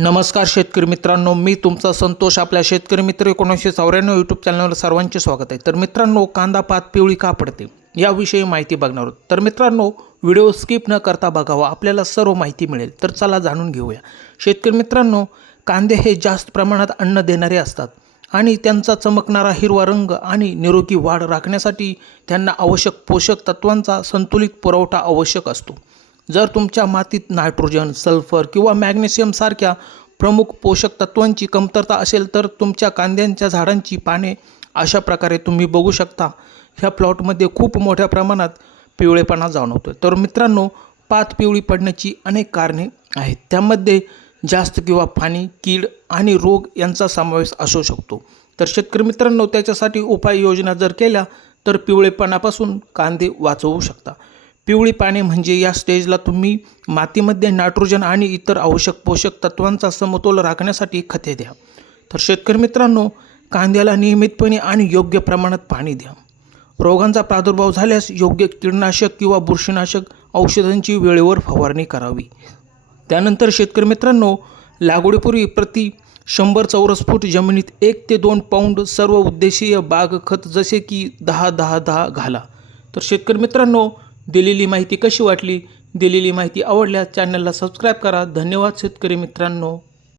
नमस्कार शेतकरी मित्रांनो, मी तुमचा संतोष आपल्या शेतकरी मित्र 1994 यूट्यूब चॅनलवर सर्वांचे स्वागत आहे। तर मित्रांनो, कांदा पात पिवळी का पडते याविषयी माहिती बघणार आहोत। तर मित्रांनो, व्हिडिओ स्किप न करता बघावा, आपल्याला सर्व माहिती मिळेल। तर चला जाणून घेऊया। शेतकरी मित्रांनो, कांदे हे जास्त प्रमाणात अन्न देणारे असतात आणि त्यांचा चमकणारा हिरवा रंग आणि निरोगी वाढ राखण्यासाठी त्यांना आवश्यक पोषक तत्वांचा संतुलित पुरवठा आवश्यक असतो। जर तुमच्या मातीत नायट्रोजन, सल्फर किंवा मॅग्नेशियम सारख्या प्रमुख पोषक तत्वांची कमतरता असेल तर तुमच्या कांद्यांच्या झाडांची पाने अशा प्रकारे तुम्ही बघू शकता। ह्या प्लॉटमध्ये खूप मोठ्या प्रमाणात पिवळेपणा जाणवतो। तर मित्रांनो, पात पिवळी पडण्याची अनेक कारणे आहेत। त्यामध्ये जास्त किंवा पाणी, कीड आणि रोग यांचा समावेश असू शकतो। तर शेतकरी मित्रांनो, त्याच्यासाठी उपाययोजना जर केल्या तर पिवळेपणापासून कांदे वाचवू शकता। पिवळी पाने म्हणजे या स्टेजला तुम्ही मातीमध्ये नायट्रोजन आणि इतर आवश्यक पोषक तत्वांचा समतोल राखण्यासाठी खते द्या। तर शेतकरी मित्रांनो, कांद्याला नियमितपणे आणि योग्य प्रमाणात पाणी द्या। रोगांचा प्रादुर्भाव झाल्यास योग्य कीटकनाशक किंवा बुरशीनाशक औषधांची वेळेवर फवारणी करावी। त्यानंतर शेतकरी मित्रांनो, लागवडीपूर्वी प्रति 100 चौरस फूट जमिनीत 1 ते 2 पाऊंड सर्व उद्देशीय बाग खत जसे की 10-10-10 घाला। तर शेतकरी मित्रांनो, दिलेली माहिती कशी वाटली? दिलेली माहिती आवडल्यास चॅनलला सबस्क्राईब करा। धन्यवाद शेतकरी मित्रांनो।